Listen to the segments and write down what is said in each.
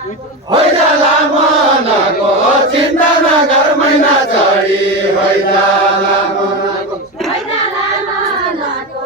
होइजाला मनको चिन्ता नगर महिना चढी होइजाला मनको होइजाला मनको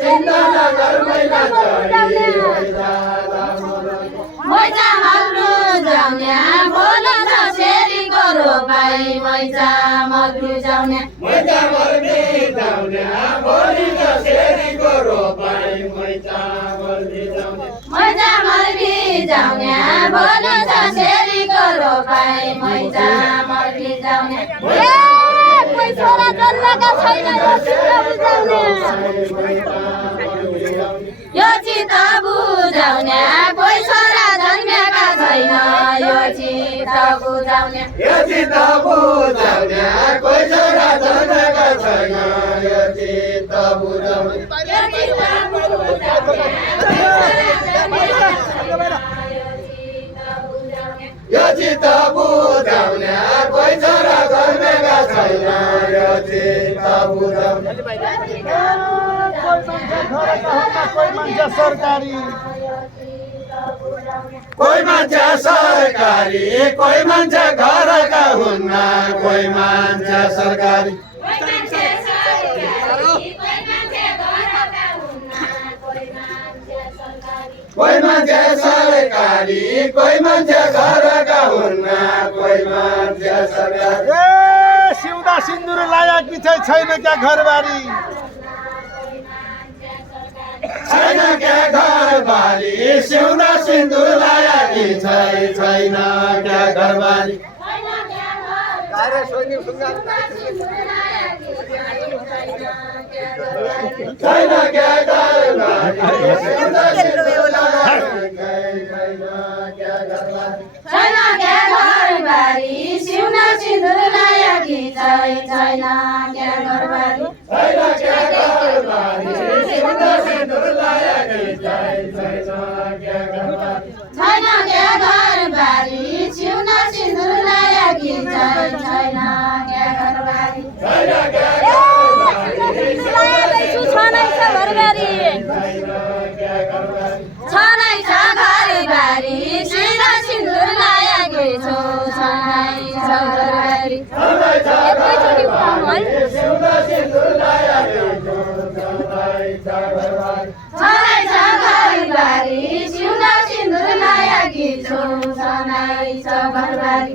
चिन्ता नगर महिना चढी होइजाला मनको मैजा मग्नु जाउने बोलो छ शेरीको रोपाई मैजा मग्नु जाउने मैजा मर्ने जाउने बोली छ शेरीको रोपाई मैजा मर्ने जाउने मैजा मर्ने जाउने बोलो छ शेरीको रोपाई मैजा मर्ने जाउने कोही छोरा जन्मेका छैन यो चित्त बुझाउने कोही छोरा जन्मेका छैन यो चित्त बुझाउने यो चित्त बुझाउने कोही छोरा जन्मेका छैन यो चित्त बुझाउने यो चित्त बुझाउने कोही छोरा जन्मेका छैन यो चित्त बुझाउने कोही मान्छे सरकारी कोही मान्छे घरका हुन्न कोही मान्छे सरकारी कोही मान्छे सरकारी कोही मान्छे घरका हुन्न कोही मान्छे सरकारी सिउँदा सिन्दुर लायकी छैन क्या घरबारी छैन क्या घरबारी सिउँदा सिन्दुर लायकी छैन क्या घरबारी छैन क्या घरबारी सिउँदा सिन्दुर छैन क्या घरबारी सिउना सिन्दुर लायकी छैन क्या घरबारी छैन क्या घरबारी सिउँदा सिन्दुर लायकी छैन क्या घरबारी छैन क्या घरबारी सिउना सिन्दुर लायकी छैन क्या घरबारी छैन क्या छनै छ घरबारी सिउना सिन्दुर लायकी छु छनै छ घरबारी छनै छ घरबारी सिउँदा सिन्दुर लायकी छु छनै छ घरबारी छनै छ घरबारी सिउना सिन्दुर लायकी छु छनै छ घरबारी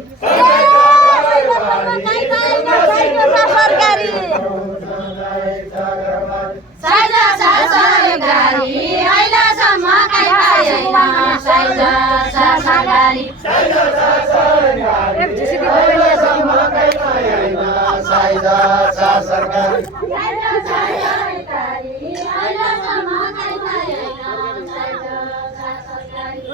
साइजा सरकारी अहिलेसम्म काहीँ पाएन साइजा सरकारी अहिलेसम्म काहीँ पाएन साइजा सरकारी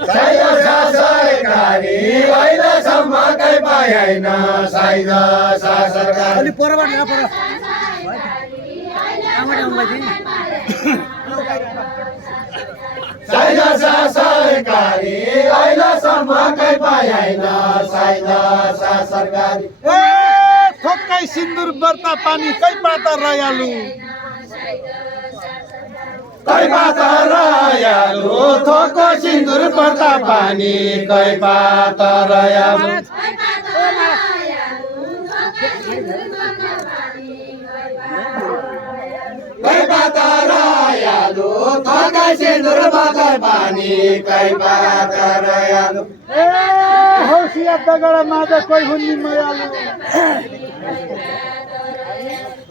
साइजा सरकारी अहिलेसम्म काहीँ पाएन साइजा सरकारी साइजा सरकारी अहिलेसम्म काहीँ पाएन साइजा सरकारी थोक्कै सिन्दुर बर्ता पानी कै पाता रयालु कै पाता रयालु थोको सिन्दुर पर्ता पानी कै पाता रयालु कै पाता रयालु थोको सिन्दुर पर्ता पानी कै पाता रयालु हौसिया दगडा माझा कोही हुन्नी मयालु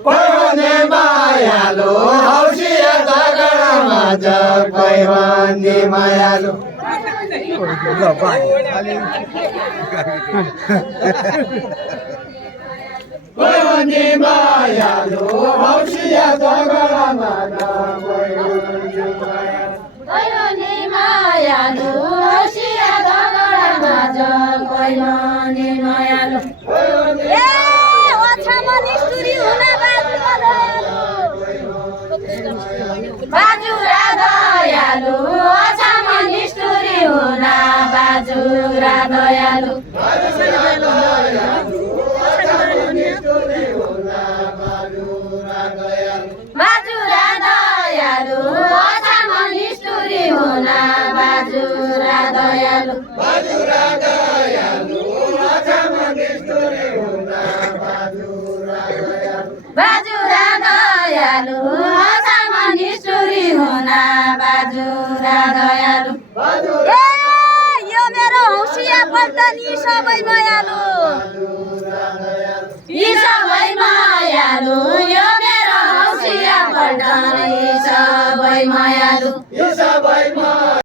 कोही हुने मायालु हौसिया दगडा माझ कोही हुने मायालु कोही हुने मायालु हौसिया दगडा माझ कोही हुने मायालु कोही मायालु हौसिया दगडा माझ कोही मायालु बाजुरा दयालु अछाम निष्ठुरी हुना बाजुरा दयालु बाजुरा बाजुरा दयालु असाम निष्ठुरी हुना बाजुरा दयालु यो मेरो हौसिया पल्टनी सबै मायालु यी सबै मायालु यो मेरो हौसिया पल्टनी सबै मायालु